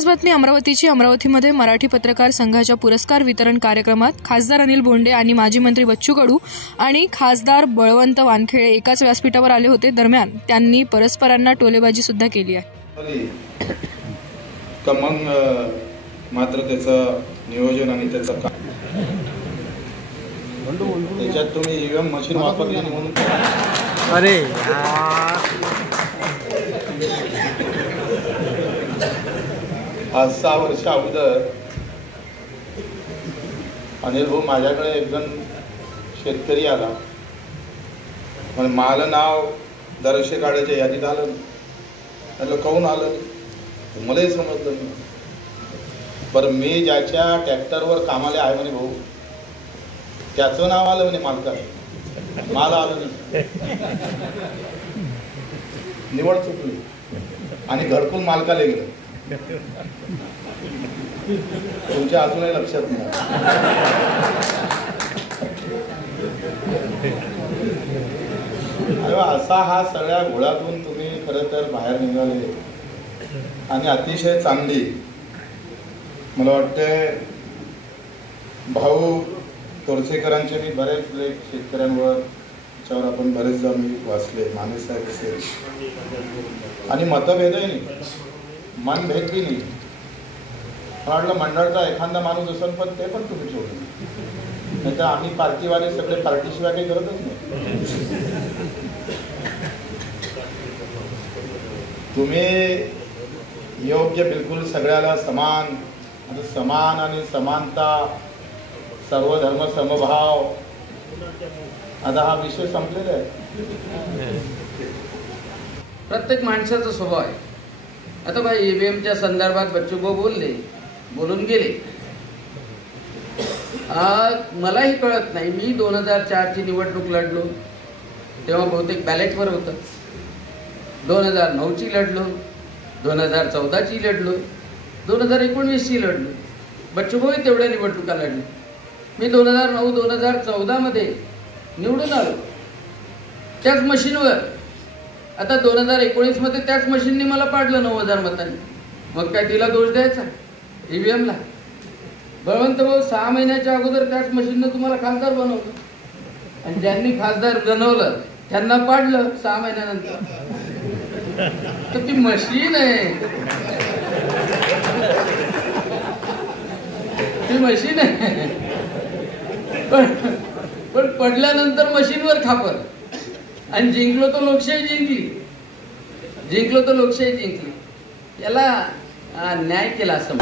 खास बातमी अमरावतीची. अमरावतीमध्ये मराठी पत्रकार संघाच्या पुरस्कार वितरण कार्यक्रमात खासदार अनिल बोंडे आणि माजी मंत्री बच्चू कडू आणि खासदार बळवंत वानखेडे एकाच व्यासपीठावर आले होते. दरम्यान त्यांनी परस्परांना टोलेबाजी सुद्धा केली आहे. मात्र त्याचं नियोजन आणि त्याचं त्याच्यात तुम्ही ईव्हीएम मशीन वापरली म्हणून अरे आज 6 वर्ष अगोदर अनिल भाऊ माझ्याकडे एक जण शेतकरी आला, पण माझं नाव दरवर्षी काढायच्या यादीत आलं. त्याला काहून आलं मलाही समजलं नाही. बरं मी ज्याच्या ट्रॅक्टरवर कामाला आहे म्हणे भाऊ, त्याचं नाव आलं म्हणे मालका, मला आलं नाही. निवड चुकली आणि घरकुल मालकाला गेलं. तुमच्या अजूनही लक्षात नाही. असा हा सगळ्या घोळातून तुम्ही खरं तर बाहेर निघाले आणि अतिशय चांगली, मला वाटते भाऊ तोरसेकरांचे मी बरेच लेख शेतकऱ्यांवर त्याच्यावर आपण बरेच जण मी वाचले, माने साहेब असेल, आणि मतभेदही नाही, मनभेद बी नाही. मला वाटलं मंडळचा एखादा माणूस असेल, पण ते पण तुम्ही सोडून, नाही तर आम्ही पार्टीवाले सगळे पार्टीशिवाय काही करतच नाही. तुम्ही योग्य बिलकुल सगळ्याला समान, समान आणि समानता, सर्व धर्म समभाव, आता हा विषय संपलेला आहे. प्रत्येक माणसाचा स्वभाव आहे. आता भाई ईव्हीएमच्या संदर्भात बच्चूभाऊ बोलून गेले. मलाही कळत नाही. मी 2004ची निवडणूक लढलो तेव्हा बहुतेक बॅलेटवर होतं. 2009ची लढलो, 2014ची लढलो, 2019ची लढलो. बच्चूभाऊ तेवढ्या निवडणुका लढले. मी 2009-2014 मध्ये निवडून आलो त्याच मशीनवर. आता 2019 मध्ये त्याच मशीनने मला पाडलं 9000 मतांनी. मग काय तिला दोष द्यायचा ईव्हीएमला? बळवंत भाऊ 6 महिन्याच्या अगोदर त्याच मशीननं तुम्हाला खासदार बनवलं, आणि ज्यांनी खासदार बनवलं त्यांना पाडलं 6 महिन्यानंतर. तर ती मशीन आहे, ती मशीन आहे. पण पडल्यानंतर मशीनवर खापर. आणि जिंकलो तर लोकशाही जिंकली. याला न्याय केला असं